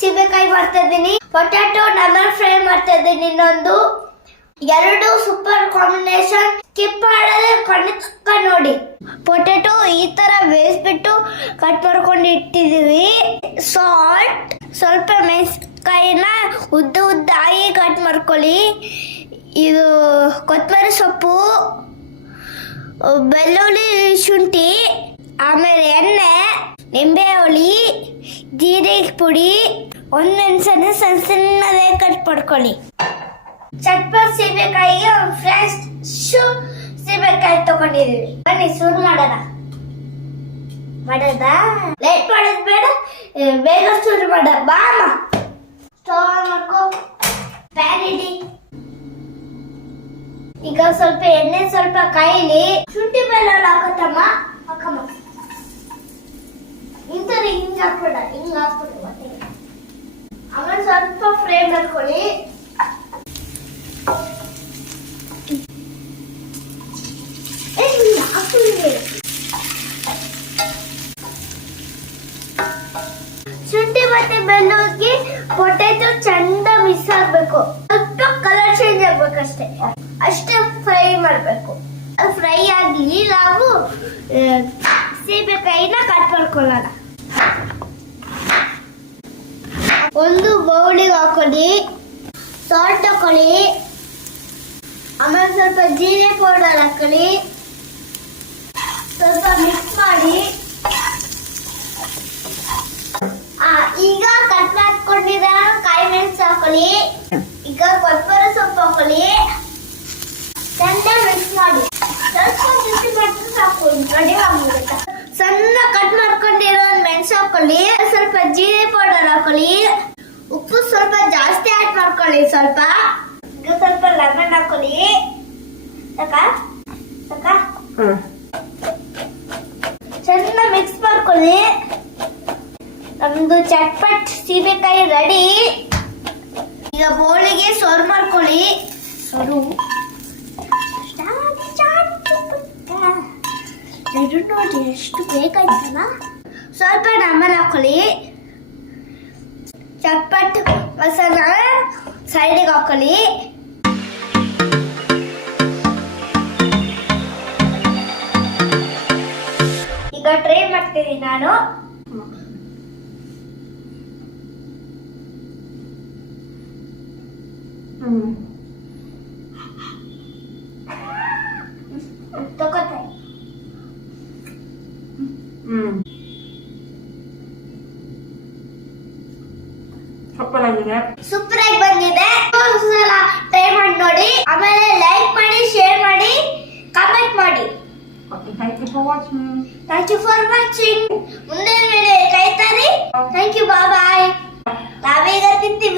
ಸೀಬೆಕಾಯಿ ಮಾಡ್ತಾ ಇದ್ದೀನಿ. ಪೊಟ್ಯಾಟೊ ನಮರ್ ಫ್ರೈ ಮಾಡ್ತಾ ಇದ್ದೀನಿ. ಇನ್ನೊಂದು ಎರಡು ಸೂಪರ್ ಕಾಂಬಿನೇಷನ್. ಸ್ಕಿಪ್ ಮಾಡದೆ ಕೊನೆ ತನಕ ನೋಡಿ. ಪೊಟ್ಯಾಟೊ ಈ ತರ ಬೇಯಿಸ್ಬಿಟ್ಟು ಕಟ್ ಮಾಡ್ಕೊಂಡು ಇಟ್ಟಿದೀವಿ. ಸಾಲ್ಟ್, ಸ್ವಲ್ಪ ಮೆಣಸಿನಕಾಯಿನ ಉದ್ದಾಗಿ ಕಟ್ ಮಾಡ್ಕೊಳ್ಳಿ. ಇದು ಕೊತ್ತಂಬರಿ ಸೊಪ್ಪು, ಬೆಳ್ಳುಳ್ಳಿ, ಶುಂಠಿ, ಆಮೇಲೆ ಎಣ್ಣೆ, ನಿಂಬೆ ಹುಳಿ, ಜೀರಿಗೆ ಪುಡಿ, ಒಂದು ಮೆಣಸನ್ನು ಸಣ್ಣ ಸಣ್ಣದೇ ಕಟ್ ಮಾಡ್ಕೊಳ್ಳಿ. ಚಟ್ಪಟ್ ಸೀಬೆಕಾಯಿಗೆ ಫ್ರೆಶ್ ಸೀಬೆಕಾಯಿ ತಗೊಂಡಿದ್ದೀವಿ. ಬನ್ನಿ ಶುರು ಮಾಡೋಣ. ಲೇಟ್ ಮಾಡೋದು ಬೇಡ, ಬೇಗ ಶುರು ಮಾಡ. ಬಾಮ ಸ್ಟವ್ ಮಾಡ್ಕೋ, ಪ್ಯಾನ್ ಇಡಿ. ಈಗ ಸ್ವಲ್ಪ ಎಣ್ಣೆ ಸ್ವಲ್ಪ ಕಾಯಿಲಿ. ಶುಂಠಿ ಬೆಳ್ಳುಳ್ಳಿ ಹಾಕತ್ತಮ್ಮ, ಹಾಕಮ್ಮ. ಇಂಥದ್ದು ಹಿಂಗ್ ಹಾಕ್ಬೇಡ, ಹಿಂಗ್ ಹಾಕ್ಬಿಡು. ಆಮೇಲೆ ಸ್ವಲ್ಪ ಫ್ರೈ ಮಾಡ್ಕೊಳ್ಳಿ. ಶುಂಠಿ ಮತ್ತೆ ಬೆಳ್ಳುಳ್ಳಿಗೆ ಪೊಟ್ಯಾಟೊ ಚಂದ ಮಿಕ್ಸ್ ಆಗ್ಬೇಕು. ಸ್ವಲ್ಪ ಕಲರ್ ಚೇಂಜ್ ಆಗ್ಬೇಕಷ್ಟೇ, ಅಷ್ಟೇ ಫ್ರೈ ಮಾಡ್ಬೇಕು. ಫ್ರೈ ಆಗ್ಲಿ, ನಾವು ಸೀಬೆಕಾಯಿನ ಕಟ್ ಮಾಡ್ಕೊಳ್ಳೋಣ. ಒಂದು ಬೌಲಿಗೆ ಹಾಕೊಳ್ಳಿ, ಸಾಲ್ಟ್ ಹಾಕೊಳ್ಳಿ, ಆಮೇಲೆ ಸ್ವಲ್ಪ ಜೀರಿಗೆ ಪೌಡರ್ ಹಾಕೊಳ್ಳಿ, ಸ್ವಲ್ಪ ಮಿಕ್ಸ್ ಮಾಡಿ. ಈಗ ಕಟ್ ಮಾಡ್ಕೊಂಡಿರೋ ಕಾಯಿ ಮೆಣಸು ಹಾಕೊಳ್ಳಿ. ಈಗ ಕೊತ್ತಂಬರಿ ಸೊಪ್ಪು ಹಾಕೊಳ್ಳಿ, ಚಂದ ಮಿಕ್ಸ್ ಮಾಡಿ. ಸ್ವಲ್ಪ ಬಿಸಿ ಮಾಡಿದ್ರೆ ಸಾಕು, ರೆಡಿ ಆಗ್ಬಿಡುತ್ತೆ. ಸಣ್ಣ ಕಟ್ ಮಾಡ್ಕೊಂಡಿರೋ ಮೆಣಸು ಹಾಕೊಳ್ಳಿ, ಸ್ವಲ್ಪ ಜೀರಿಗೆ ಪೌಡರ್ ಹಾಕೊಳ್ಳಿ, ಉಪ್ಪು ಸ್ವಲ್ಪ ಜಾಸ್ತಿ ಆಡ್ ಮಾಡ್ಕೊಳ್ಳಿ. ಸ್ವಲ್ಪ ಈಗ ಸ್ವಲ್ಪ ಲೆಮನ್ ಹಾಕೊಳ್ಳಿ. ಚೆಂದ ಮಿಕ್ಸ್ ಮಾಡ್ಕೊಳ್ಳಿ. ನಮ್ದು ಚಟ್ಪಟ್ ಸೀಬೆಕಾಯಿ ರೆಡಿ. ಈಗ ಬೌಲಿಗೆ ಸರ್ವ್ ಮಾಡ್ಕೊಳ್ಳಿ. ನೋಡಿ ಎಷ್ಟು ಬೇಕಾಯ್ತಲ್ಲ. ಸ್ವಲ್ಪ ನಮರ್ ಹಾಕೊಳ್ಳಿ. ಚಟ್ಪಟ್ ಮಸಾಲ ಸೈಡಿಗೆ ಹಾಕೊಳ್ಳಿ. ಈಗ ಟ್ರೈ ಮಾಡ್ತೀನಿ ನಾನು. ತಗೋತೆ. ಸೂಪರ್ ಆಗಿ ಬಂದಿದೆ. ಸಲ ಟ್ರೈ ಮಾಡಿ ನೋಡಿ. ಆಮೇಲೆ ಲೈಕ್ ಮಾಡಿ, ಶೇರ್ ಮಾಡಿ, ಕಾಮೆಂಟ್ ಮಾಡಿ. Thank you for watching. ಮುಂದಿನ ವಿಡಿಯೋ ಕಾಯ್ತಾರಿ. ಥ್ಯಾಂಕ್ ಯು, ಬಾಯ್. ನಾವೀಗ ತಿಂತೀವಿ.